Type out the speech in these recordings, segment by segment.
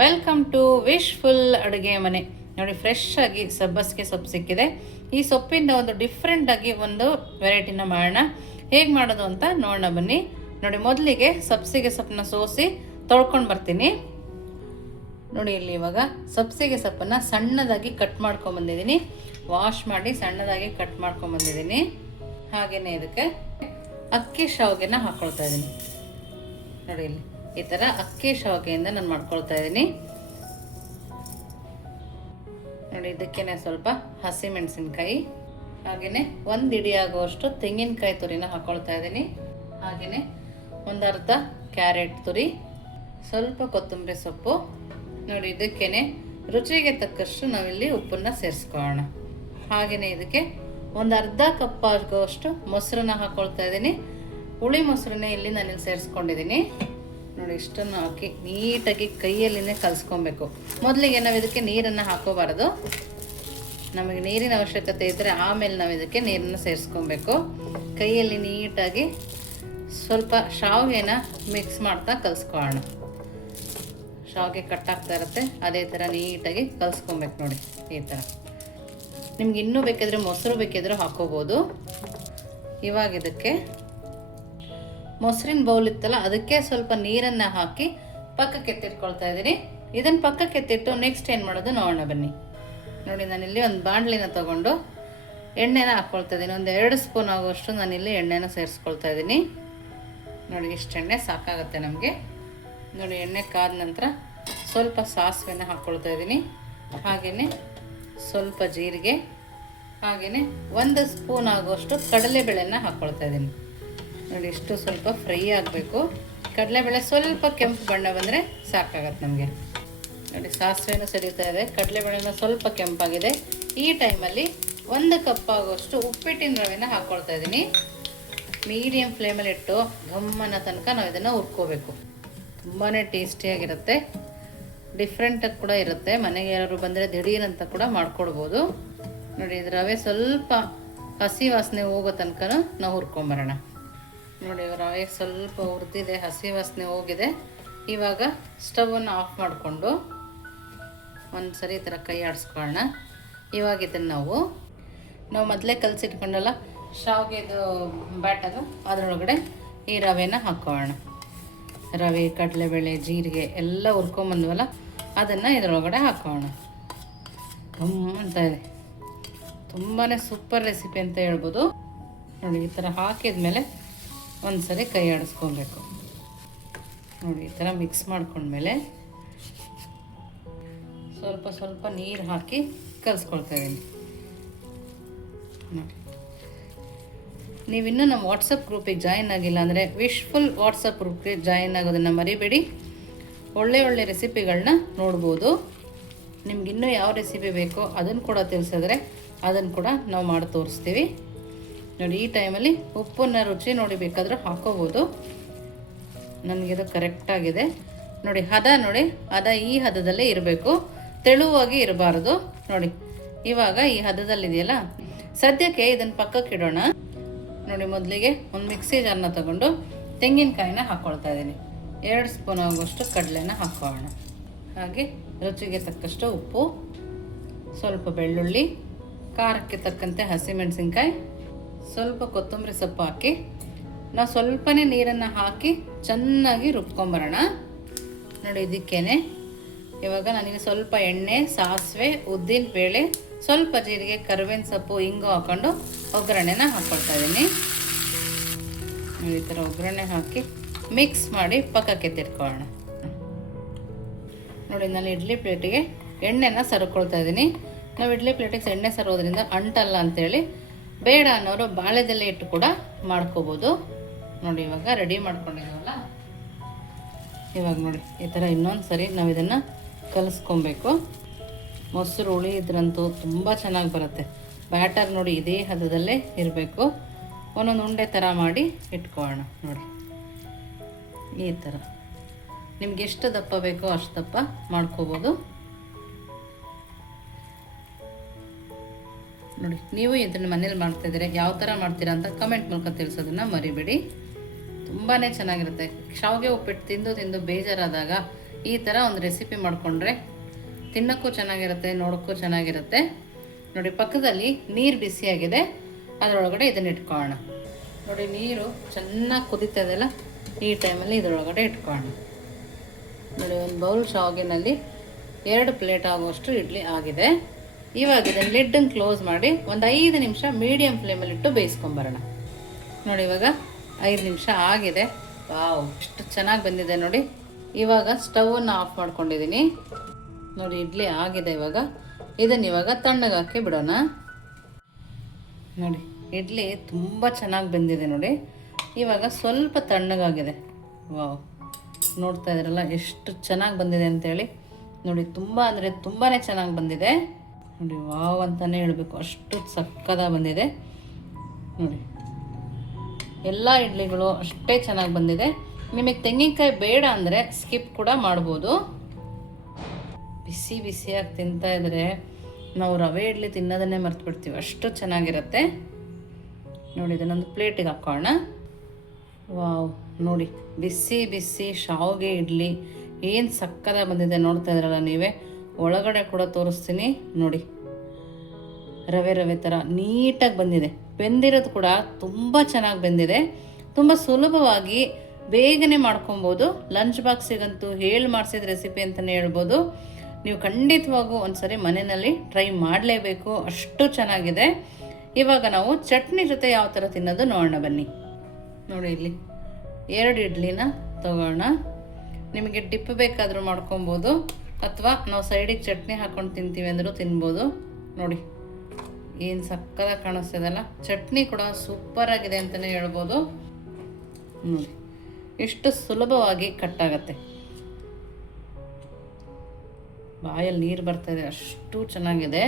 Welcome to wishful ಅಡುಗೆ ಮನೆ. ನೋಡಿ, ಫ್ರೆಶ್ ಆಗಿ ಸಬ್ಬಸಿಗೆ ಸೊಪ್ಪು ಸಿಕ್ಕಿದೆ. ಈ ಸೊಪ್ಪಿಂದ ಒಂದು ಡಿಫ್ರೆಂಟ್ ಆಗಿ ಒಂದು ವೆರೈಟಿನ ಮಾಡೋಣ. ಹೇಗೆ ಮಾಡೋದು ಅಂತ ನೋಡೋಣ ಬನ್ನಿ. ನೋಡಿ, ಮೊದಲಿಗೆ ಸಬ್ಬಸಿಗೆ ಸೊಪ್ಪನ್ನ ಸೋಸಿ ತೊಳ್ಕೊಂಡು ಬರ್ತೀನಿ. ನೋಡಿ, ಇಲ್ಲಿ ಇವಾಗ ಸಬ್ಬಸಿಗೆ ಸೊಪ್ಪನ್ನು ಸಣ್ಣದಾಗಿ ಕಟ್ ಮಾಡ್ಕೊಂಬಂದಿದ್ದೀನಿ. ವಾಶ್ ಮಾಡಿ ಸಣ್ಣದಾಗಿ ಕಟ್ ಮಾಡ್ಕೊಂಬಂದಿದ್ದೀನಿ. ಹಾಗೆಯೇ ಇದಕ್ಕೆ ಅಕ್ಕಿ ಶಾವಿಗೆನ ಹಾಕ್ಕೊಳ್ತಾ ಇದ್ದೀನಿ. ನೋಡಿ, ಇಲ್ಲಿ ಈ ಥರ ಅಕ್ಕಿ ಶಾವಿಗೆಯಿಂದ ನಾನು ಮಾಡ್ಕೊಳ್ತಾ ಇದ್ದೀನಿ. ನೋಡಿ, ಇದಕ್ಕೇನೆ ಸ್ವಲ್ಪ ಹಸಿಮೆಣಸಿನ್ಕಾಯಿ, ಹಾಗೆಯೇ ಒಂದು ಇಡಿ ಆಗುವಷ್ಟು ತೆಂಗಿನಕಾಯಿ ತುರಿನ ಹಾಕ್ಕೊಳ್ತಾ ಇದ್ದೀನಿ. ಹಾಗೆಯೇ ಒಂದು ಅರ್ಧ ಕ್ಯಾರೆಟ್ ತುರಿ, ಸ್ವಲ್ಪ ಕೊತ್ತಂಬರಿ ಸೊಪ್ಪು. ನೋಡಿ, ಇದಕ್ಕೇನೆ ರುಚಿಗೆ ತಕ್ಕಷ್ಟು ನಾವಿಲ್ಲಿ ಉಪ್ಪನ್ನು ಸೇರಿಸ್ಕೊಳ್ಳೋಣ. ಹಾಗೆಯೇ ಇದಕ್ಕೆ ಒಂದು ಅರ್ಧ ಕಪ್ ಆಗುವಷ್ಟು ಮೊಸರನ್ನ ಹಾಕ್ಕೊಳ್ತಾ ಇದ್ದೀನಿ. ಹುಳಿ ಮೊಸರನ್ನೇ ಇಲ್ಲಿ ನಾನಿಲ್ಲಿ ಸೇರಿಸ್ಕೊಂಡಿದ್ದೀನಿ. ನೋಡಿ, ಇಷ್ಟನ್ನು ಹಾಕಿ ನೀಟಾಗಿ ಕೈಯಲ್ಲಿನೇ ಕಲಿಸ್ಕೊಬೇಕು. ಮೊದಲಿಗೆ ನಾವು ಇದಕ್ಕೆ ನೀರನ್ನು ಹಾಕೋಬಾರ್ದು. ನಮಗೆ ನೀರಿನ ಅವಶ್ಯಕತೆ ಇದ್ದರೆ ಆಮೇಲೆ ನಾವು ಇದಕ್ಕೆ ನೀರನ್ನು ಸೇರಿಸ್ಕೊಬೇಕು. ಕೈಯಲ್ಲಿ ನೀಟಾಗಿ ಸ್ವಲ್ಪ ಶಾವಿಗೆನ ಮಿಕ್ಸ್ ಮಾಡ್ತಾ ಕಲಿಸ್ಕೊಳ್ಳೋಣ. ಶಾವಿಗೆ ಕಟ್ಟಾಗ್ತಾ ಇರುತ್ತೆ, ಅದೇ ಥರ ನೀಟಾಗಿ ಕಲಿಸ್ಕೊಬೇಕು. ನೋಡಿ, ಈ ಥರ. ನಿಮ್ಗೆ ಇನ್ನೂ ಬೇಕಿದ್ರೆ ಮೊಸರು ಬೇಕಿದ್ರೆ ಹಾಕೋಬೋದು. ಇವಾಗ ಇದಕ್ಕೆ ಮೊಸರಿನ ಬೌಲ್ ಇತ್ತಲ್ಲ, ಅದಕ್ಕೆ ಸ್ವಲ್ಪ ನೀರನ್ನು ಹಾಕಿ ಪಕ್ಕಕ್ಕೆ ಎತ್ತಿಟ್ಕೊಳ್ತಾ ಇದ್ದೀನಿ. ಇದನ್ನು ಪಕ್ಕಕ್ಕೆ ಎತ್ತಿಟ್ಟು ನೆಕ್ಸ್ಟ್ ಏನು ಮಾಡೋದು ನೋಡೋಣ ಬನ್ನಿ. ನೋಡಿ, ನಾನಿಲ್ಲಿ ಒಂದು ಬಾಣಲಿನ ತೊಗೊಂಡು ಎಣ್ಣೆನ ಹಾಕ್ಕೊಳ್ತಾ ಇದ್ದೀನಿ. ಒಂದು 2 ಸ್ಪೂನ್ ಆಗುವಷ್ಟು ನಾನಿಲ್ಲಿ ಎಣ್ಣೆನ ಸೇರಿಸ್ಕೊಳ್ತಾ ಇದ್ದೀನಿ. ನೋಡಿ, ಇಷ್ಟು ಎಣ್ಣೆ ಸಾಕಾಗುತ್ತೆ ನಮಗೆ. ನೋಡಿ, ಎಣ್ಣೆ ಕಾದ ನಂತರ ಸ್ವಲ್ಪ ಸಾಸಿವೆನ ಹಾಕ್ಕೊಳ್ತಾ ಇದ್ದೀನಿ. ಹಾಗೆಯೇ ಸ್ವಲ್ಪ ಜೀರಿಗೆ, ಹಾಗೆಯೇ 1 ಸ್ಪೂನ್ ಆಗುವಷ್ಟು ಕಡಲೆಬೇಳೆನ ಹಾಕ್ಕೊಳ್ತಾ ಇದ್ದೀನಿ. ನೋಡಿ, ಇಷ್ಟು ಸ್ವಲ್ಪ ಫ್ರೈ ಆಗಬೇಕು. ಕಡಲೆಬೇಳೆ ಸ್ವಲ್ಪ ಕೆಂಪು ಬಣ್ಣ ಬಂದರೆ ಸಾಕಾಗತ್ತೆ ನಮಗೆ. ನೋಡಿ, ಸಾಸಿವೆನೂ ಸಿಡಿತಾ ಇದೆ, ಕಡಲೆಬೇಳೆನೂ ಸ್ವಲ್ಪ ಕೆಂಪಾಗಿದೆ. ಈ ಟೈಮಲ್ಲಿ 1 ಕಪ್ ಆಗುವಷ್ಟು ಉಪ್ಪಿಟ್ಟಿನ ರವೆನ ಹಾಕ್ಕೊಳ್ತಾ ಇದ್ದೀನಿ. ಮೀಡಿಯಮ್ ಫ್ಲೇಮಲ್ಲಿ ಇಟ್ಟು ಘಮ್ಮನ ತನಕ ನಾವು ಇದನ್ನು ಹುರ್ಕೋಬೇಕು. ತುಂಬಾ ಟೇಸ್ಟಿಯಾಗಿರುತ್ತೆ, ಡಿಫ್ರೆಂಟಾಗಿ ಕೂಡ ಇರುತ್ತೆ. ಮನೆಗೆ ಯಾರು ಬಂದರೆ ದಿಢೀರಂತ ಕೂಡ ಮಾಡ್ಕೊಡ್ಬೋದು. ನೋಡಿ, ಇದು ರವೆ ಸ್ವಲ್ಪ ಹಸಿ ವಾಸನೆ ಹೋಗೋ ತನಕ ನಾವು ಹುರ್ಕೊಂಬರೋಣ. ನೋಡಿ, ರವೆ ಸ್ವಲ್ಪ ಹುರಿದಿದೆ, ಹಸಿ ವಾಸನೆ ಹೋಗಿದೆ. ಇವಾಗ ಸ್ಟವನ್ನು ಆಫ್ ಮಾಡಿಕೊಂಡು ಒಂದು ಸರಿ ಈ ಥರ ಕೈ ಆಡಿಸ್ಕೊಳ್ಳೋಣ. ಇವಾಗ ಇದನ್ನು ನಾವು ಮೊದಲೇ ಕಲಸಿಟ್ಕೊಂಡಲ್ಲ ಶಾವಿಗೆದು ಬ್ಯಾಟರು, ಅದರೊಳಗಡೆ ಈ ರವೆನ ಹಾಕ್ಕೊಳ್ಳೋಣ. ರವೆ, ಕಡಲೆಬೇಳೆ, ಜೀರಿಗೆ ಎಲ್ಲ ಹುರ್ಕೊಂಬಂದ್ವಲ್ಲ, ಅದನ್ನು ಇದರೊಳಗಡೆ ಹಾಕೋಣ. ಅಂತ ಇದೆ, ತುಂಬಾ ಸೂಪರ್ ರೆಸಿಪಿ ಅಂತ ಹೇಳ್ಬೋದು. ನೋಡಿ, ಈ ಥರ ಹಾಕಿದ್ಮೇಲೆ ಒಂದು ಸರಿ ಕೈ ಆಡಿಸ್ಕೊಬೇಕು. ನೋಡಿ, ಈ ಥರ ಮಿಕ್ಸ್ ಮಾಡ್ಕೊಂಡ್ಮೇಲೆ ಸ್ವಲ್ಪ ಸ್ವಲ್ಪ ನೀರು ಹಾಕಿ ಕಲಿಸ್ಕೊಳ್ತಾ ಇದ್ದೀನಿ. ನೋಡಿ, ನೀವಿನ್ನೂ ನಮ್ಮ ವಾಟ್ಸಪ್ ಗ್ರೂಪಿಗೆ ಜಾಯಿನ್ ಆಗಿಲ್ಲ ಅಂದರೆ ವಿಶ್ಫುಲ್ ವಾಟ್ಸಪ್ ಗ್ರೂಪ್ಗೆ ಜಾಯಿನ್ ಆಗೋದನ್ನು ಮರಿಬೇಡಿ. ಒಳ್ಳೆ ರೆಸಿಪಿಗಳನ್ನ ನೋಡ್ಬೋದು. ನಿಮ್ಗಿನ್ನೂ ಯಾವ ರೆಸಿಪಿ ಬೇಕೋ ಅದನ್ನು ಕೂಡ ತಿಳಿಸಿದ್ರೆ ಅದನ್ನು ಕೂಡ ನಾವು ಮಾಡಿ ತೋರಿಸ್ತೀವಿ. ನೋಡಿ, ಈ ಟೈಮಲ್ಲಿ ಉಪ್ಪನ್ನ ರುಚಿ ನೋಡಿ ಬೇಕಾದರೂ ಹಾಕೋಬೋದು. ನನಗಿದು ಕರೆಕ್ಟಾಗಿದೆ. ನೋಡಿ, ಹದ ಈ ಹದದಲ್ಲೇ ಇರಬೇಕು, ತೆಳುವಾಗಿ ಇರಬಾರ್ದು. ನೋಡಿ, ಇವಾಗ ಈ ಹದದಲ್ಲಿದೆಯಲ್ಲ, ಸದ್ಯಕ್ಕೆ ಇದನ್ನು ಪಕ್ಕಕ್ಕೆ ಇಡೋಣ. ನೋಡಿ, ಮೊದಲಿಗೆ ಒಂದು ಮಿಕ್ಸಿ ಜಾರ್ನ ತಗೊಂಡು ತೆಂಗಿನಕಾಯಿನ ಹಾಕ್ಕೊಳ್ತಾ ಇದ್ದೀನಿ. 2 ಸ್ಪೂನ್ ಆಗುವಷ್ಟು ಕಡಲೆನ ಹಾಕೋಣ. ಹಾಗೆ ರುಚಿಗೆ ತಕ್ಕಷ್ಟು ಉಪ್ಪು, ಸ್ವಲ್ಪ ಬೆಳ್ಳುಳ್ಳಿ, ಖಾರಕ್ಕೆ ತಕ್ಕಂತೆ ಹಸಿಮೆಣಸಿನ್ಕಾಯಿ, ಸ್ವಲ್ಪ ಕೊತ್ತಂಬರಿ ಸೊಪ್ಪು ಹಾಕಿ ನಾವು ಸ್ವಲ್ಪನೇ ನೀರನ್ನು ಹಾಕಿ ಚೆನ್ನಾಗಿ ರುಬ್ಕೊಂಬರೋಣ. ನೋಡಿ, ಇದಕ್ಕೇನೆ ಇವಾಗ ನಾನಿಗೆ ಸ್ವಲ್ಪ ಎಣ್ಣೆ, ಸಾಸಿವೆ, ಉದ್ದಿನ ಬೇಳೆ, ಸ್ವಲ್ಪ ಜೀರಿಗೆ, ಕರಿಬೇವಿನ ಸೊಪ್ಪು, ಇಂಗು ಹಾಕ್ಕೊಂಡು ಒಗ್ಗರಣೆನ ಹಾಕ್ಕೊಳ್ತಾ ಇದ್ದೀನಿ. ಈ ಥರ ಒಗ್ಗರಣೆ ಹಾಕಿ ಮಿಕ್ಸ್ ಮಾಡಿ ಪಕ್ಕಕ್ಕೆ ಎತ್ತಿಟ್ಕೊಳ್ಳೋಣ. ನೋಡಿ, ನಾನು ಇಡ್ಲಿ ಪ್ಲೇಟಿಗೆ ಎಣ್ಣೆನ ಸರ್ಕೊಳ್ತಾ ಇದ್ದೀನಿ. ನಾವು ಇಡ್ಲಿ ಪ್ಲೇಟಿಗೆ ಎಣ್ಣೆ ಸರೋದ್ರಿಂದ ಅಂಟಲ್ಲ ಅಂಥೇಳಿ, ಬೇಡ ಅನ್ನೋರು ಬಾಳೆದೆಲೆ ಇಟ್ಟು ಕೂಡ ಮಾಡ್ಕೋಬೋದು. ನೋಡಿ, ಇವಾಗ ರೆಡಿ ಮಾಡ್ಕೊಂಡಿದ್ದೀವಲ್ಲ, ಇವಾಗ ನೋಡಿ ಈ ಥರ ಇನ್ನೊಂದು ಸರಿ ನಾವು ಇದನ್ನು ಕಲಿಸ್ಕೊಬೇಕು. ಮೊಸರು ಹುಳಿ ಇದ್ರಂತೂ ತುಂಬ ಚೆನ್ನಾಗಿ ಬರುತ್ತೆ. ಬ್ಯಾಟರ್ ನೋಡಿ ಇದೇ ಹದದಲ್ಲೇ ಇರಬೇಕು. ಒಂದೊಂದು ಉಂಡೆ ಥರ ಮಾಡಿ ಇಟ್ಕೊಳ್ಳೋಣ. ನೋಡಿ, ಈ ಥರ ನಿಮ್ಗೆ ಎಷ್ಟು ದಪ್ಪ ಬೇಕೋ ಅಷ್ಟು ದಪ್ಪ ಮಾಡ್ಕೋಬೋದು. ನೋಡಿ, ನೀವು ಇದನ್ನು ಮನೇಲಿ ಮಾಡ್ತಾಯಿದ್ರೆ ಯಾವ ಥರ ಮಾಡ್ತೀರಾ ಅಂತ ಕಮೆಂಟ್ ಮೂಲಕ ತಿಳಿಸೋದನ್ನು ಮರಿಬೇಡಿ. ತುಂಬಾ ಚೆನ್ನಾಗಿರುತ್ತೆ. ಶಾವಿಗೆ ಉಪ್ಪಿಟ್ಟು ತಿಂದು ಬೇಜಾರಾದಾಗ ಈ ಥರ ಒಂದು ರೆಸಿಪಿ ಮಾಡಿಕೊಂಡ್ರೆ ತಿನ್ನೋಕ್ಕೂ ಚೆನ್ನಾಗಿರುತ್ತೆ, ನೋಡೋಕ್ಕೂ ಚೆನ್ನಾಗಿರುತ್ತೆ. ನೋಡಿ ಪಕ್ಕದಲ್ಲಿ ನೀರು ಬಿಸಿಯಾಗಿದೆ, ಅದರೊಳಗಡೆ ಇದನ್ನು ಇಟ್ಕೊಳ್ಳೋಣ. ನೋಡಿ ನೀರು ಚೆನ್ನಾಗಿ ಕುದೀತಾ ಇದೆಯಲ್ಲ, ಈ ಟೈಮಲ್ಲಿ ಇದರೊಳಗಡೆ ಇಟ್ಕೊಳ್ಳೋಣ. ನೋಡಿ ಒಂದು ಬೌಲ್ ಶಾವಿಗೆನಲ್ಲಿ 2 ಪ್ಲೇಟ್ ಆಗುವಷ್ಟು ಇಡ್ಲಿ ಆಗಿದೆ. ಇವಾಗ ಇದನ್ನು ಲಿಡ್ಡನ್ನು ಕ್ಲೋಸ್ ಮಾಡಿ ಒಂದು 5 ನಿಮಿಷ ಮೀಡಿಯಮ್ ಫ್ಲೇಮಲ್ಲಿಟ್ಟು ಬೇಯಿಸ್ಕೊಂಬರೋಣ. ನೋಡಿ ಇವಾಗ 5 ನಿಮಿಷ ಆಗಿದೆ. ವಾವ್, ಎಷ್ಟು ಚೆನ್ನಾಗಿ ಬಂದಿದೆ ನೋಡಿ. ಇವಾಗ ಸ್ಟವನ್ನು ಆಫ್ ಮಾಡ್ಕೊಂಡಿದ್ದೀನಿ. ನೋಡಿ ಇಡ್ಲಿ ಆಗಿದೆ. ಇವಾಗ ತಣ್ಣಗಾಕಿ ಬಿಡೋಣ. ನೋಡಿ ಇಡ್ಲಿ ತುಂಬ ಚೆನ್ನಾಗಿ ಬಂದಿದೆ ನೋಡಿ. ಇವಾಗ ಸ್ವಲ್ಪ ತಣ್ಣಗಾಗಿದೆ. ವಾವ್, ನೋಡ್ತಾ ಇದ್ರಲ್ಲ ಎಷ್ಟು ಚೆನ್ನಾಗಿ ಬಂದಿದೆ ಅಂತೇಳಿ. ನೋಡಿ ತುಂಬ ಅಂದರೆ ತುಂಬಾ ಚೆನ್ನಾಗಿ ಬಂದಿದೆ ನೋಡಿ. ವಾವ್ ಅಂತಲೇ ಹೇಳಬೇಕು, ಅಷ್ಟು ಸಕ್ಕದಾಗಿ ಬಂದಿದೆ ನೋಡಿ. ಎಲ್ಲ ಇಡ್ಲಿಗಳು ಅಷ್ಟೇ ಚೆನ್ನಾಗಿ ಬಂದಿದೆ. ನಿಮಗೆ ತೆಂಗಿನಕಾಯಿ ಬೇಡ ಅಂದರೆ ಸ್ಕಿಪ್ ಕೂಡ ಮಾಡ್ಬೋದು. ಬಿಸಿ ಬಿಸಿಯಾಗಿ ತಿಂತಾ ಇದ್ರೆ ನಾವು ರವೆ ಇಡ್ಲಿ ತಿನ್ನೋದನ್ನೇ ಮರ್ತು ಬಿಡ್ತೀವಿ, ಅಷ್ಟು ಚೆನ್ನಾಗಿರುತ್ತೆ ನೋಡಿ. ಇದನ್ನೊಂದು ಪ್ಲೇಟಿಗೆ ಹಾಕೋಣ. ವಾವ್, ನೋಡಿ ಬಿಸಿ ಬಿಸಿ ಶಾವಿಗೆ ಇಡ್ಲಿ ಏನು ಸಕ್ಕದಾಗಿ ಬಂದಿದೆ ನೋಡ್ತಾ ಇದ್ರಲ್ಲ ನೀವೇ. ಒಳಗಡೆ ಕೂಡ ತೋರಿಸ್ತೀನಿ ನೋಡಿ. ರವೆ ರವೆ ಥರ ನೀಟಾಗಿ ಬಂದಿದೆ. ಬೆಂದಿರೋದು ಕೂಡ ತುಂಬ ಚೆನ್ನಾಗಿ ಬೆಂದಿದೆ. ತುಂಬ ಸುಲಭವಾಗಿ ಬೇಗನೆ ಮಾಡ್ಕೊಬೋದು. ಲಂಚ್ ಬಾಕ್ಸಿಗಂತೂ ಹೇಳಿ ಮಾಡಿಸಿದ ರೆಸಿಪಿ ಅಂತಲೇ ಹೇಳ್ಬೋದು. ನೀವು ಖಂಡಿತವಾಗೂ ಒಂದ್ಸರಿ ಮನೆಯಲ್ಲಿ ಟ್ರೈ ಮಾಡಲೇಬೇಕು, ಅಷ್ಟು ಚೆನ್ನಾಗಿದೆ. ಇವಾಗ ನಾವು ಚಟ್ನಿ ಜೊತೆ ಯಾವ ಥರ ತಿನ್ನೋದು ನೋಡೋಣ ಬನ್ನಿ. ನೋಡಿ ಇಲ್ಲಿ 2 ಇಡ್ಲಿನ ತಗೋಣ. ನಿಮಗೆ ಡಿಪ್ ಬೇಕಾದರೂ ಮಾಡ್ಕೊಬೋದು, ಅಥವಾ ನಾವು ಸೈಡಿಗೆ ಚಟ್ನಿ ಹಾಕ್ಕೊಂಡು ತಿಂತೀವಿ ಅಂದರೂ ತಿನ್ಬೋದು. ನೋಡಿ ಏನು ಸಕ್ಕದಾಗಿ ಕಾಣಿಸ್ತಿದೆಲ್ಲ. ಚಟ್ನಿ ಕೂಡ ಸೂಪರಾಗಿದೆ ಅಂತಲೇ ಹೇಳ್ಬೋದು. ನೋಡಿ ಎಷ್ಟು ಸುಲಭವಾಗಿ ಕಟ್ಟಾಗತ್ತೆ. ಬಾಯಲ್ಲಿ ನೀರು ಬರ್ತಾಯಿದೆ, ಅಷ್ಟು ಚೆನ್ನಾಗಿದೆ.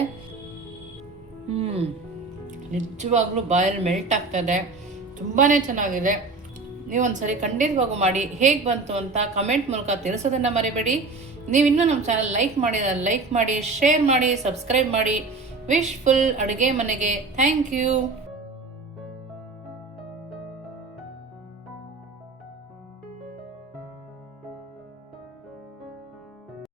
ನಿಜವಾಗ್ಲೂ ಬಾಯಲ್ಲಿ ಮೆಲ್ಟ್ ಆಗ್ತಾಯಿದೆ, ತುಂಬಾ ಚೆನ್ನಾಗಿದೆ. ನೀವೊಂದ್ಸರಿ ಖಂಡಿತವಾಗೂ ಮಾಡಿ ಹೇಗೆ ಬಂತು ಅಂತ ಕಮೆಂಟ್ ಮೂಲಕ ತಿಳಿಸೋದನ್ನು ಮರಿಬೇಡಿ. ನೀವು ಇನ್ನೂ ನಮ್ಮ ಚಾನಲ್ ಲೈಕ್ ಮಾಡಿ, ಶೇರ್ ಮಾಡಿ, ಸಬ್ಸ್ಕ್ರೈಬ್ ಮಾಡಿ. ವಿಶ್ಫುಲ್ ಅಡುಗೆ ಮನೆಗೆ ಥ್ಯಾಂಕ್ ಯು.